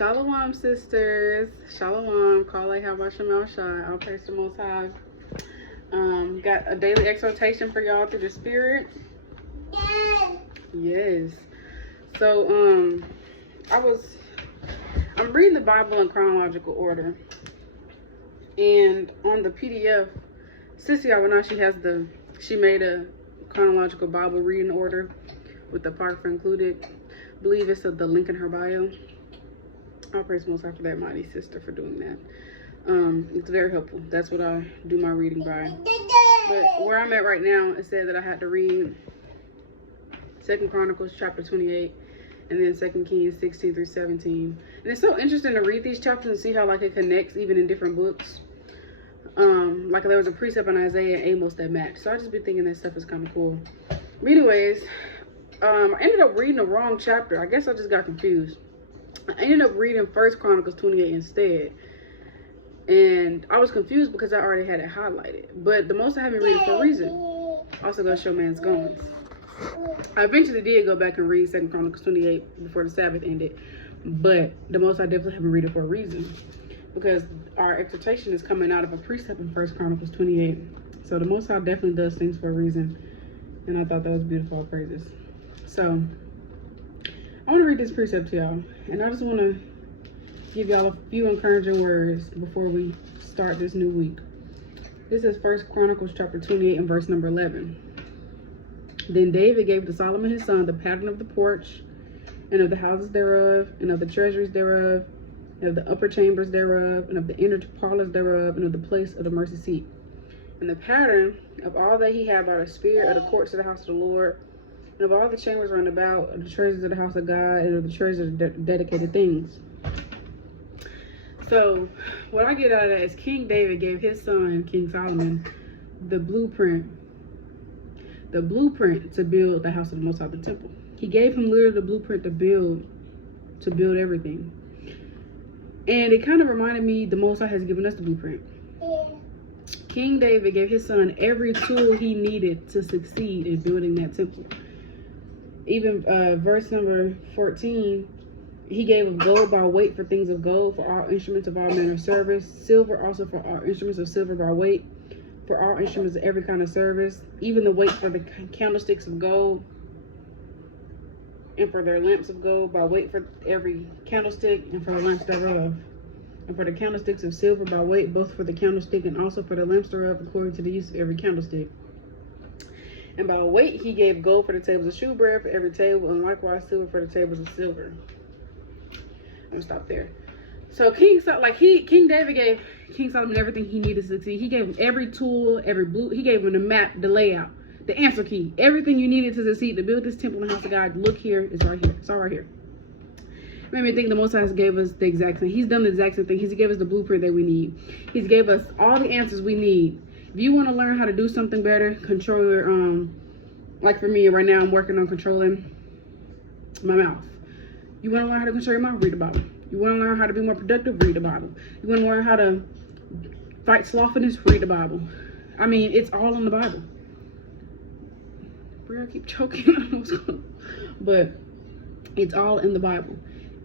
Shalom, sisters. Shalom. Lord Yahawah Bahasham Yahawashi. I'll praise the Most High. Got a daily exhortation for y'all through the Spirit. Yes. So, I'm reading the Bible in chronological order. And on the PDF, Sissy Awanashi she made a chronological Bible reading order with the Apocrypha included. I believe it's the link in her bio. I'll praise Most High for that mighty sister for doing that. It's very helpful. That's what I do my reading by. But where I'm at right now, it said that I had to read 2 Chronicles chapter 28 and then 2 Kings 16 through 17. And it's so interesting to read these chapters and see how like it connects even in different books. Like there was a precept in Isaiah and Amos that matched. So I just be thinking that stuff is kind of cool. But anyways, I ended up reading the wrong chapter. I guess I just got confused. I ended up reading 1 Chronicles 28 instead. And I was confused because I already had it highlighted. But the most I haven't read it for a reason. Also goes to show man's goings. I eventually did go back and read 2 Chronicles 28 before the Sabbath ended. But the most I definitely haven't read it for a reason. Because our exhortation is coming out of a precept in 1 Chronicles 28. So the Most High definitely does things for a reason. And I thought that was beautiful. All praises. So I want to read this precept to y'all. And I just want to give y'all a few encouraging words before we start this new week. This is 1 Chronicles chapter 28 and verse number 11. Then David gave to Solomon his son the pattern of the porch, and of the houses thereof, and of the treasuries thereof, and of the upper chambers thereof, and of the inner parlors thereof, and of the place of the mercy seat. And the pattern of all that he had by the spirit of the courts of the house of the Lord, and of all the chambers round about, of the treasures of the house of God, and of the treasures of dedicated things. So, what I get out of that is King David gave his son, King Solomon, the blueprint to build the house of the Most High, the temple. He gave him literally the blueprint to build everything. And it kind of reminded me the Most High has given us the blueprint. King David gave his son every tool he needed to succeed in building that temple. Even verse number 14, he gave of gold by weight for things of gold, for all instruments of all manner of service, silver also for all instruments of silver by weight, for all instruments of every kind of service, even the weight for the candlesticks of gold, and for their lamps of gold by weight for every candlestick, and for the lamps thereof, and for the candlesticks of silver by weight, both for the candlestick and also for the lamps thereof, according to the use of every candlestick. And by weight he gave gold for the tables of shewbread for every table, and likewise silver for the tables of silver. I'm gonna stop there. So King David gave King Solomon everything he needed to succeed. He gave him every tool, he gave him the map, the layout, the answer key, everything you needed to succeed to build this temple and house of God. Look here, it's right here. It's all right here. It made me think the Most High gave us the exact thing. He's done the exact same thing. He gave us the blueprint that we need. He's gave us all the answers we need. If you want to learn how to do something better, control your like for me right now, I'm working on controlling my mouth. You want to learn how to control your mouth? Read the Bible. You want to learn how to be more productive? Read the Bible. You want to learn how to fight slothfulness? Read the Bible. I mean, it's all in the Bible. Bro, I keep choking. I don't know what's going on. But it's all in the Bible.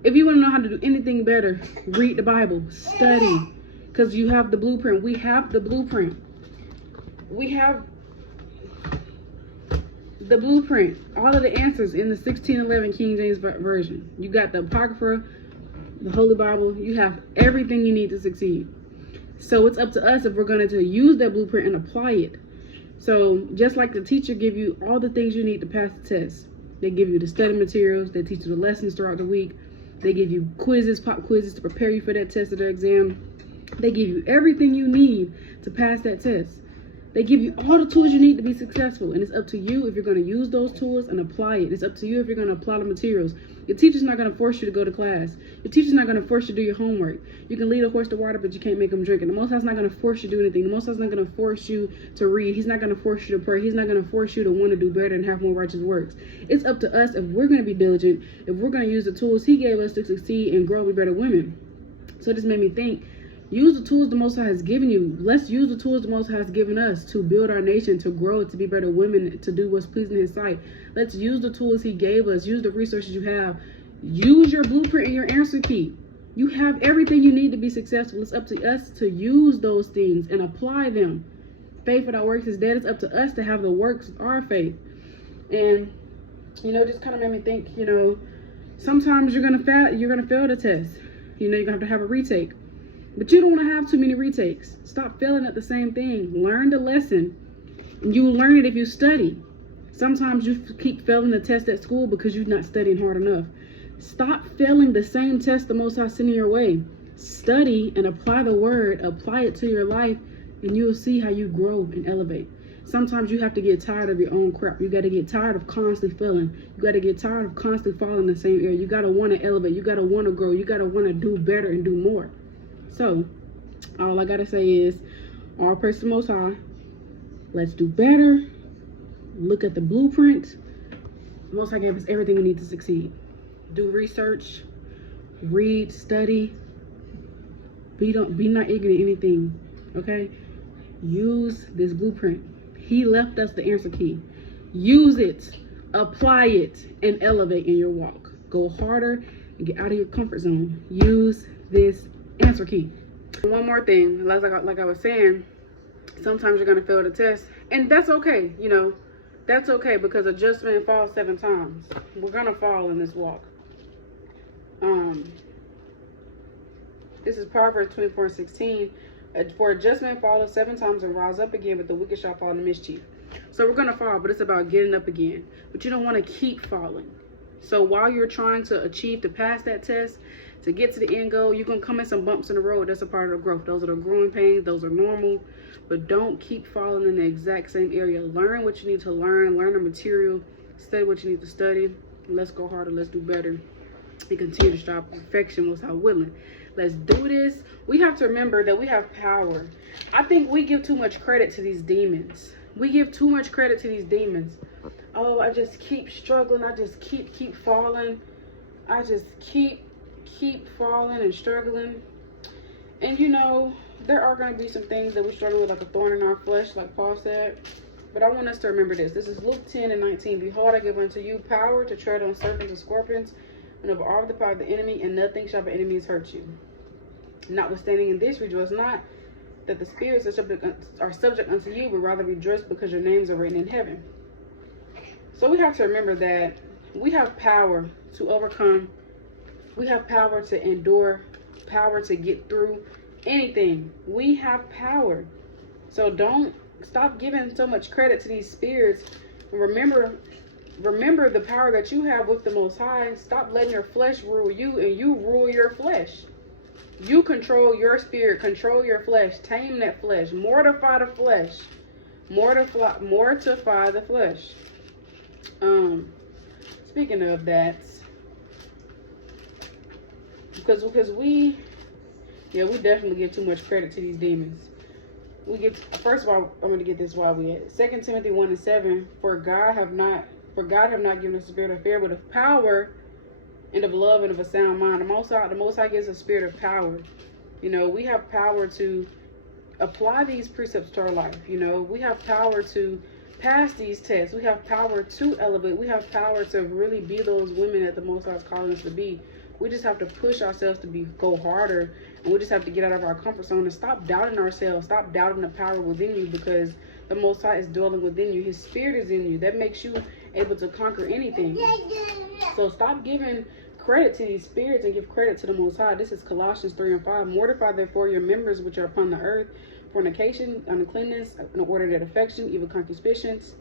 If you want to know how to do anything better, read the Bible. Study. Because you have the blueprint. We have the blueprint. We have the blueprint. All of the answers in the 1611 King James Version. You got the Apocrypha, the Holy Bible. You have everything you need to succeed. So it's up to us if we're going to use that blueprint and apply it. So just like the teacher give you all the things you need to pass the test. They give you the study materials. They teach you the lessons throughout the week. They give you quizzes, pop quizzes to prepare you for that test or the exam. They give you everything you need to pass that test. They give you all the tools you need to be successful. And it's up to you if you're going to use those tools and apply it. It's up to you if you're going to apply the materials. Your teacher's not going to force you to go to class. Your teacher's not going to force you to do your homework. You can lead a horse to water, but you can't make them drink it. The Most High's not going to force you to do anything. The Most High's not going to force you to read. He's not going to force you to pray. He's not going to force you to want to do better and have more righteous works. It's up to us if we're going to be diligent, if we're going to use the tools he gave us to succeed and grow, be better women. So this made me think, use the tools the Most High has given you. Let's use the tools the Most High has given us to build our nation, to grow, to be better women, to do what's pleasing in His sight. Let's use the tools He gave us. Use the resources you have. Use your blueprint and your answer key. You have everything you need to be successful. It's up to us to use those things and apply them. Faith without works is dead. It's up to us to have the works of our faith. And, you know, just kind of made me think, you know, sometimes you're gonna fail the test. You know, you're gonna have to have a retake. But you don't want to have too many retakes. Stop failing at the same thing. Learn the lesson. And you will learn it if you study. Sometimes you keep failing the test at school because you're not studying hard enough. Stop failing the same test the Most High sending your way. Study and apply the word. Apply it to your life, and you will see how you grow and elevate. Sometimes you have to get tired of your own crap. You got to get tired of constantly failing. You got to get tired of constantly falling in the same area. You got to want to elevate. You got to want to grow. You got to want to do better and do more. So, all I got to say is, all praise to the Most High. Let's do better. Look at the blueprint. The Most High gave us everything we need to succeed. Do research. Read. Study. Be not ignorant of anything. Okay? Use this blueprint. He left us the answer key. Use it. Apply it. And elevate in your walk. Go harder and get out of your comfort zone. Use this answer key. One more thing, like I was saying, sometimes you're going to fail the test, and that's okay. You know, that's okay, because a just man falls 7 times. We're going to fall in this walk. This is Proverbs 24:16. For a just man falleth 7 times and rise up again, but the wicked shall fall into mischief. So we're going to fall, but it's about getting up again. But you don't want to keep falling. So while you're trying to achieve to pass that test, to get to the end goal, you're going to come in some bumps in the road. That's a part of the growth. Those are the growing pains. Those are normal. But don't keep falling in the exact same area. Learn what you need to learn. Learn the material. Study what you need to study. Let's go harder. Let's do better. And continue to strive for perfection, most high willing. Let's do this. We have to remember that we have power. I think we give too much credit to these demons. We give too much credit to these demons. Oh, I just keep struggling. I just keep falling. I just keep falling and struggling. And you know, there are going to be some things that we struggle with, like a thorn in our flesh, like Paul said. But I want us to remember this. This is Luke 10:19. Behold, I give unto you power to tread on serpents and scorpions, and over all the power of the enemy, and nothing shall by enemies hurt you. Notwithstanding in this, rejoice not that the spirits are subject unto you, but rather rejoice because your names are written in heaven. So we have to remember that we have power to overcome. We have power to endure, power to get through anything. We have power. So don't stop giving so much credit to these spirits. And remember the power that you have with the Most High. Stop letting your flesh rule you, and you rule your flesh. You control your spirit, control your flesh, tame that flesh, mortify the flesh, mortify the flesh. Speaking of that, because we definitely give too much credit to these demons. First of all, I'm going to get this while we at it. 2 Timothy 1:7, for God have not given us a spirit of fear, but of power and of love and of a sound mind. The Most High gives a spirit of power. You know, we have power to apply these precepts to our life. You know, we have power to pass these tests. We have power to elevate. We have power to really be those women that the Most High is calling us to be. We just have to push ourselves to go harder, and we just have to get out of our comfort zone and stop doubting ourselves. Stop doubting the power within you, because the Most High is dwelling within you. His spirit is in you. That makes you able to conquer anything. So stop giving credit to these spirits and give credit to the Most High. This is Colossians 3:5. Mortify therefore your members which are upon the earth, fornication, uncleanness, inordinate affection, evil concupiscence,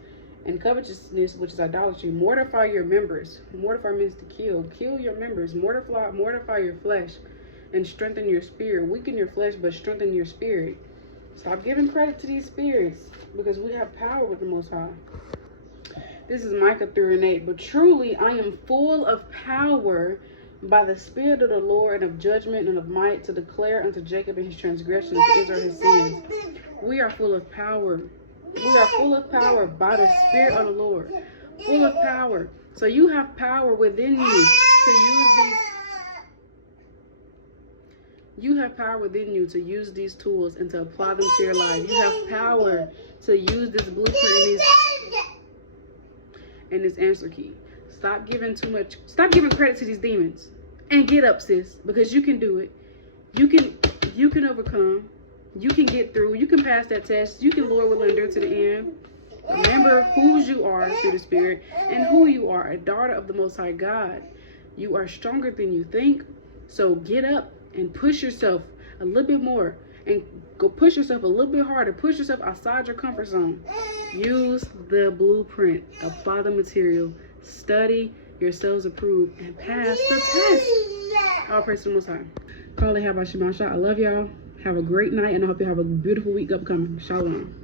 and covetousness, which is idolatry. Mortify your members. Mortify means to kill. Kill your members. Mortify your flesh and strengthen your spirit. Weaken your flesh, but strengthen your spirit. Stop giving credit to these spirits, because we have power with the Most High. This is Micah 3:8. But truly I am full of power by the Spirit of the Lord, and of judgment and of might, to declare unto Jacob in his transgressions, Israel his sins. We are full of power. We are full of power by the Spirit of the Lord. Full of power. So you have power within you to use these. You have power within you to use these tools and to apply them to your life. You have power to use this blueprint and this answer key. Stop giving credit to these demons. And get up, sis, because you can do it. You can overcome. You can get through. You can pass that test. You can, Lord will endure to the end. Remember whose you are through the Spirit and who you are, a daughter of the Most High God. You are stronger than you think. So get up and push yourself a little bit more, and go push yourself a little bit harder. Push yourself outside your comfort zone. Use the blueprint. Apply the material. Study yourselves approved and pass the test. All praise to the Most High. Call it Bahasham Yahawashi. I love y'all. Have a great night, and I hope you have a beautiful week upcoming. Shalom.